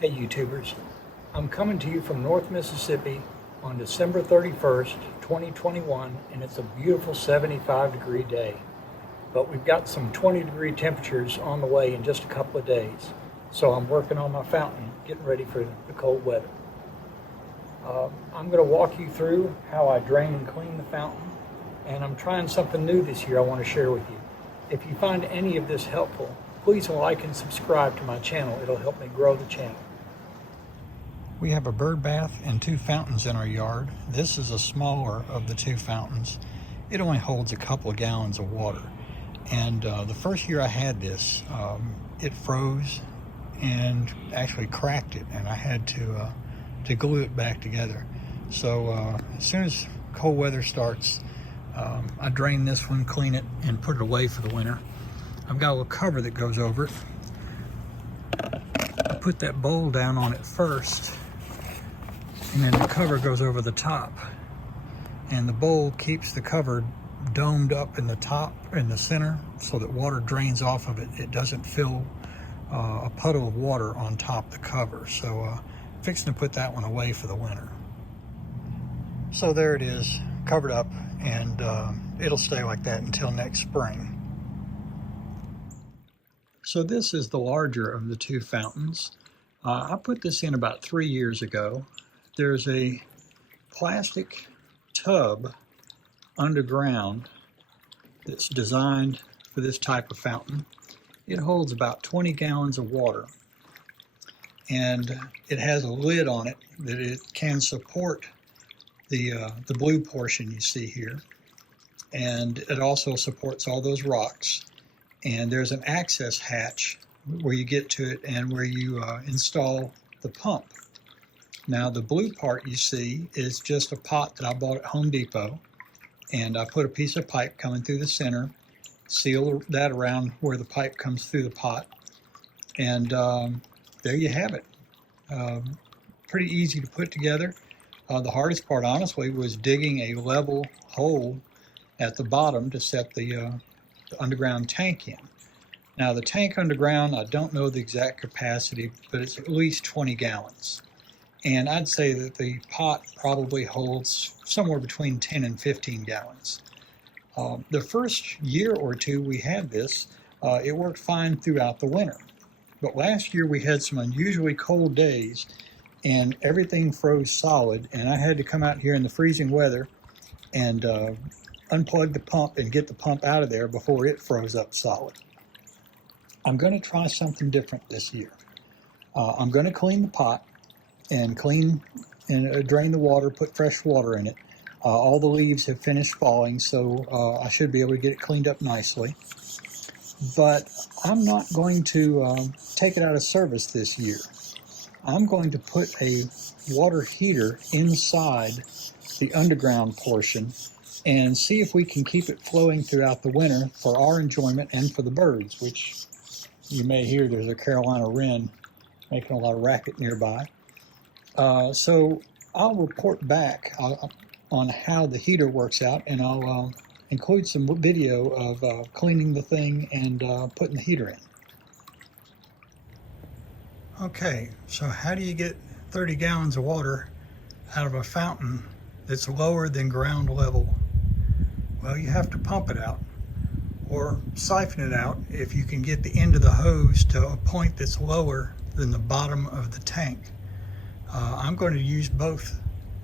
Hey YouTubers, I'm coming to you from North Mississippi on December 31st, 2021, and it's a beautiful 75-degree day. But we've got some 20-degree temperatures on the way in just a couple of days. So I'm working on my fountain, getting ready for the cold weather. I'm going to walk you through how I drain and clean the fountain, and I'm trying something new this year I want to share with you. If you find any of this helpful, please like and subscribe to my channel. It'll help me grow the channel. We have a bird bath and two fountains in our yard. This is a smaller of the two fountains. It only holds a couple of gallons of water. And the first year I had this, it froze and actually cracked it, and I had to glue it back together. So as soon as cold weather starts, I drain this one, clean it, and put it away for the winter. I've got a little cover that goes over it. I put that bowl down on it first, and then the cover goes over the top. And the bowl keeps the cover domed up in the top, in the center, so that water drains off of it. It doesn't fill a puddle of water on top of the cover. So fixing to put that one away for the winter. So there it is, covered up, and it'll stay like that until next spring. So this is the larger of the two fountains. I put this in about 3 years ago. There's a plastic tub underground that's designed for this type of fountain. It holds about 20 gallons of water, and it has a lid on it that it can support the blue portion you see here, and it also supports all those rocks. And there's an access hatch where you get to it and where you install the pump. Now the blue part you see is just a pot that I bought at Home Depot, and I put a piece of pipe coming through the center, seal that around where the pipe comes through the pot, and there you have it. Pretty easy to put together. The hardest part, honestly, was digging a level hole at the bottom to set the underground tank in. Now the tank underground, I don't know the exact capacity, but it's at least 20 gallons. And I'd say that the pot probably holds somewhere between 10 and 15 gallons. The first year or two we had this, it worked fine throughout the winter. But last year we had some unusually cold days and everything froze solid, and I had to come out here in the freezing weather and unplug the pump and get the pump out of there before it froze up solid. I'm going to try something different this year. I'm going to clean the pot and clean and drain the water, put fresh water in it. All the leaves have finished falling, so I should be able to get it cleaned up nicely. But I'm not going to take it out of service this year. I'm going to put a water heater inside the underground portion and see if we can keep it flowing throughout the winter for our enjoyment and for the birds, which you may hear there's a Carolina wren making a lot of racket nearby. So I'll report back on how the heater works out, and I'll include some video of cleaning the thing and putting the heater in. Okay, so how do you get 30 gallons of water out of a fountain that's lower than ground level? Well, you have to pump it out or siphon it out if you can get the end of the hose to a point that's lower than the bottom of the tank. I'm going to use both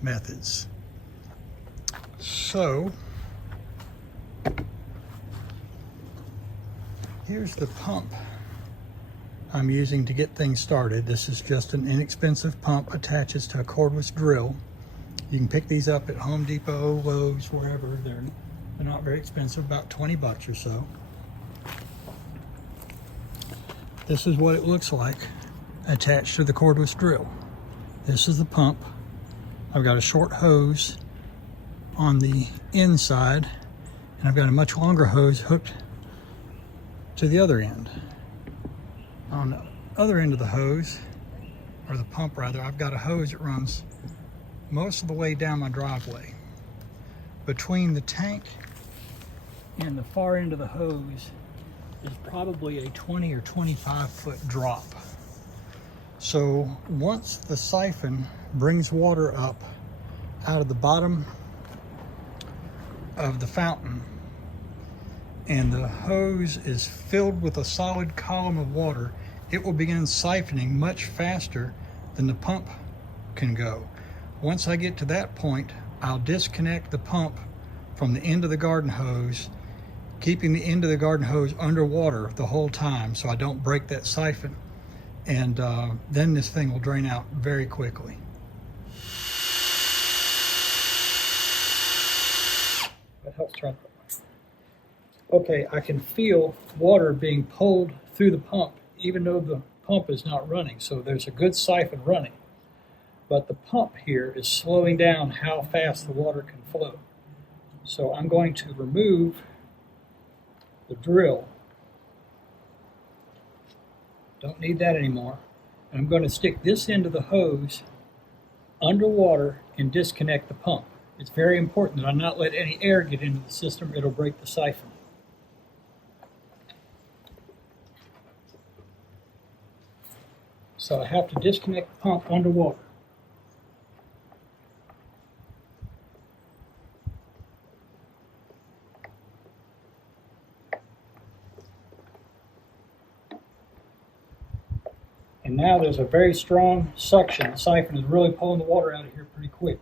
methods. So here's the pump I'm using to get things started. This is just an inexpensive pump, attaches to a cordless drill. You can pick these up at Home Depot, Lowe's, wherever. They're not very expensive, about 20 bucks or so. This is what it looks like attached to the cordless drill. This is the pump. I've got a short hose on the inside, and I've got a much longer hose hooked to the other end. On the other end of the hose, or the pump rather, I've got a hose that runs most of the way down my driveway. Between the tank and the far end of the hose is probably a 20 or 25 foot drop. So once the siphon brings water up out of the bottom of the fountain and the hose is filled with a solid column of water, it will begin siphoning much faster than the pump can go. Once I get to that point, I'll disconnect the pump from the end of the garden hose, keeping the end of the garden hose underwater the whole time so I don't break that siphon. And then this thing will drain out very quickly. That helps try. Okay, I can feel water being pulled through the pump even though the pump is not running. So there's a good siphon running. But the pump here is slowing down how fast the water can flow. So I'm going to remove the drill. Don't need that anymore. And I'm going to stick this end of the hose underwater and disconnect the pump. It's very important that I not let any air get into the system. It'll break the siphon. So I have to disconnect the pump underwater. And now there's a very strong suction. The siphon is really pulling the water out of here pretty quick.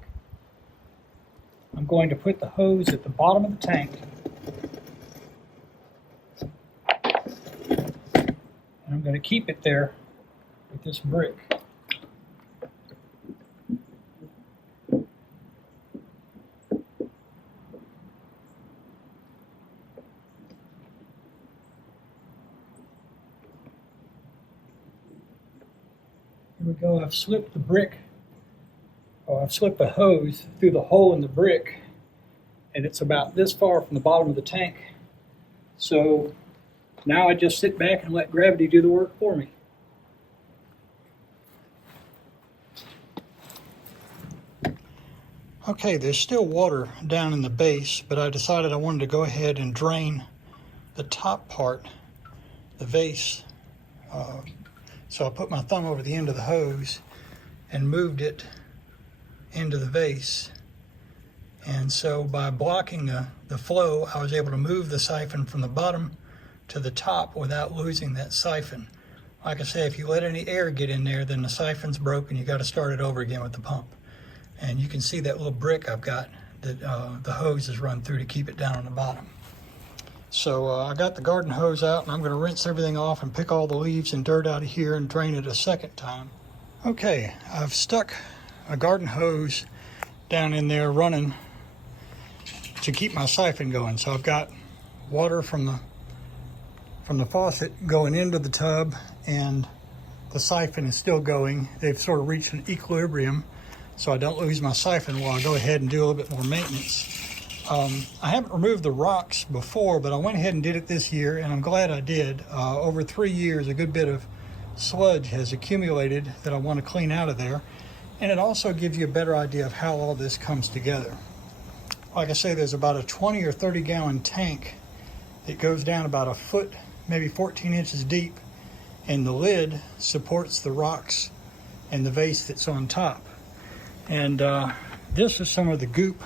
I'm going to put the hose at the bottom of the tank. And I'm going to keep it there with this brick. Here we go. I've slipped the brick, or I've slipped the hose through the hole in the brick, and it's about this far from the bottom of the tank. So now I just sit back and let gravity do the work for me. Okay, there's still water down in the base, but I decided I wanted to go ahead and drain the top part, the vase. So I put my thumb over the end of the hose and moved it into the vase. And so by blocking the flow, I was able to move the siphon from the bottom to the top without losing that siphon. Like I say, if you let any air get in there, then the siphon's broken. You got to start it over again with the pump. And you can see that little brick I've got that the hose is run through to keep it down on the bottom. So I got the garden hose out, and I'm going to rinse everything off and pick all the leaves and dirt out of here and drain it a second time. Okay, I've stuck a garden hose down in there running to keep my siphon going. So I've got water from the faucet going into the tub, and the siphon is still going. They've sort of reached an equilibrium, so I don't lose my siphon while I go ahead and do a little bit more maintenance. I haven't removed the rocks before, but I went ahead and did it this year, and I'm glad I did. Over 3 years, a good bit of sludge has accumulated that I want to clean out of there, and it also gives you a better idea of how all this comes together. Like I say, there's about a 20 or 30 gallon tank that goes down about a foot, maybe 14 inches deep, and the lid supports the rocks and the vase that's on top. And this is some of the goop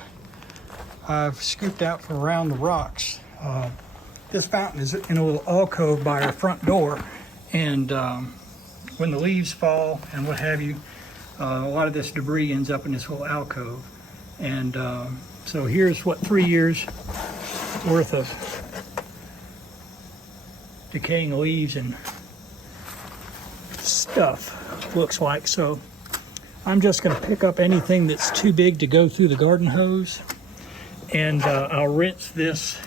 I've scooped out from around the rocks. This fountain is in a little alcove by our front door, and when the leaves fall and what have you, a lot of this debris ends up in this little alcove. And so here's what 3 years worth of decaying leaves and stuff looks like. So I'm just going to pick up anything that's too big to go through the garden hose, and I'll rinse this,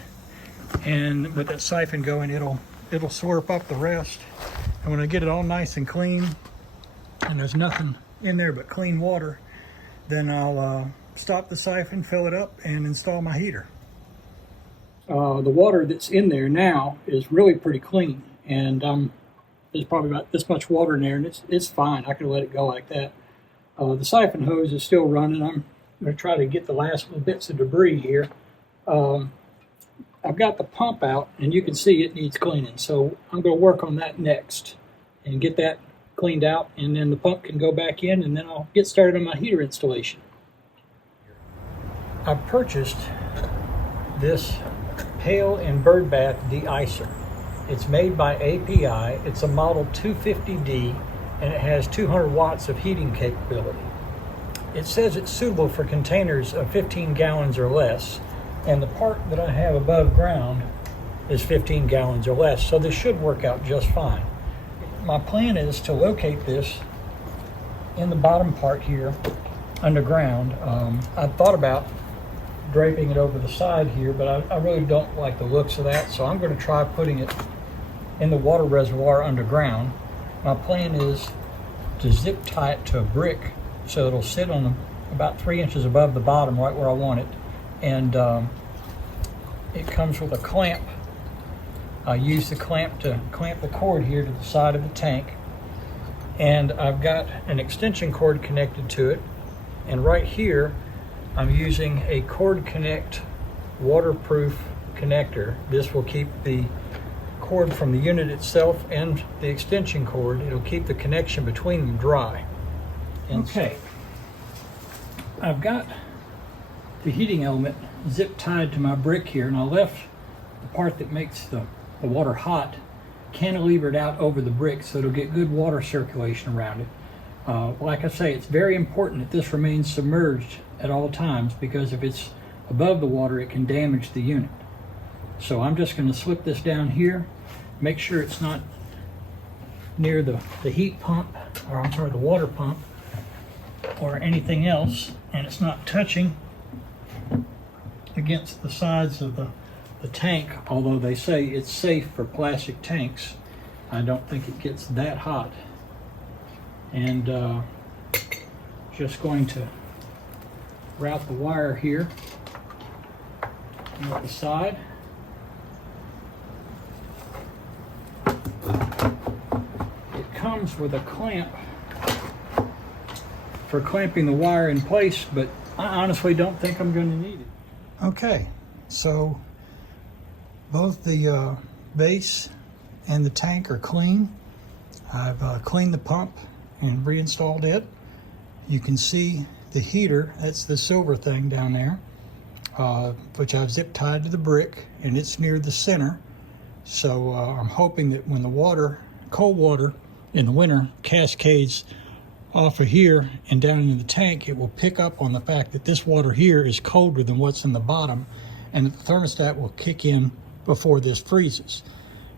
and with that siphon going, it'll slurp up the rest. And when I get it all nice and clean, and there's nothing in there but clean water, then I'll stop the siphon, fill it up, and install my heater. The water that's in there now is really pretty clean, and there's probably about this much water in there, and it's fine. I can let it go like that. The siphon hose is still running. I'm going to try to get the last little bits of debris here. I've got the pump out, and you can see it needs cleaning, so I'm going to work on that next and get that cleaned out, and then the pump can go back in, and then I'll get started on my heater installation. I purchased this pail and bird bath De-Icer. It's made by API. It's a model 250D, and it has 200 watts of heating capability. It says it's suitable for containers of 15 gallons or less, and the part that I have above ground is 15 gallons or less, so this should work out just fine. My plan is to locate this in the bottom part here underground. I thought about draping it over the side here, but I really don't like the looks of that, so I'm going to try putting it in the water reservoir underground. My plan is to zip tie it to a brick so it'll sit on about 3 inches above the bottom, right where I want it. And it comes with a clamp. I use the clamp to clamp the cord here to the side of the tank. And I've got an extension cord connected to it. And right here, I'm using a Cord Connect waterproof connector. This will keep the cord from the unit itself and the extension cord. It'll keep the connection between them dry. Okay, I've got the heating element zip tied to my brick here, and I left the part that makes the water hot cantilevered out over the brick so it'll get good water circulation around it. Like I say, it's very important that this remains submerged at all times, because if it's above the water it can damage the unit. So I'm just going to slip this down here, make sure it's not near the heat pump, or I'm sorry, the water pump, or anything else, and it's not touching against the sides of the tank, although they say it's safe for plastic tanks. I don't think it gets that hot. And just going to route the wire here on the side. It comes with a clamp for clamping the wire in place, but I honestly don't think I'm going to need it. Okay, so both the base and the tank are clean. I've cleaned the pump and reinstalled it. You can see the heater, that's the silver thing down there, which I've zip tied to the brick, and it's near the center. So I'm hoping that when the water, cold water in the winter, cascades off of here and down into the tank, it will pick up on the fact that this water here is colder than what's in the bottom, and the thermostat will kick in before this freezes.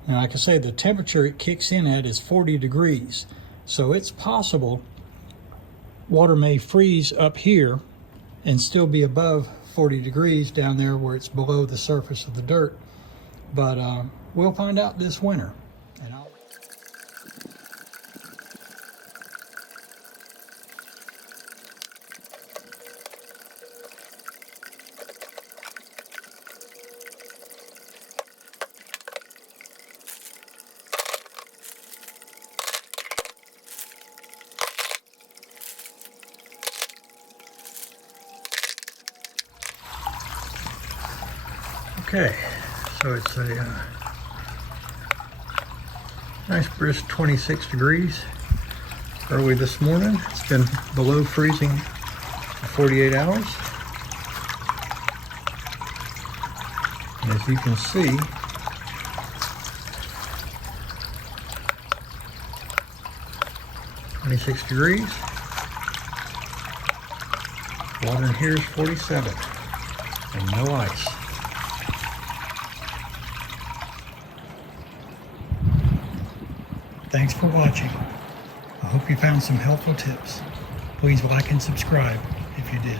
Now, like I say, the temperature it kicks in at is 40 degrees. So it's possible water may freeze up here and still be above 40 degrees down there where it's below the surface of the dirt. But we'll find out this winter. And okay, so it's a nice brisk 26 degrees early this morning. It's been below freezing for 48 hours. And as you can see, (26 degrees). Water in here is 47 and no ice. Thanks for watching. I hope you found some helpful tips. Please like and subscribe if you did.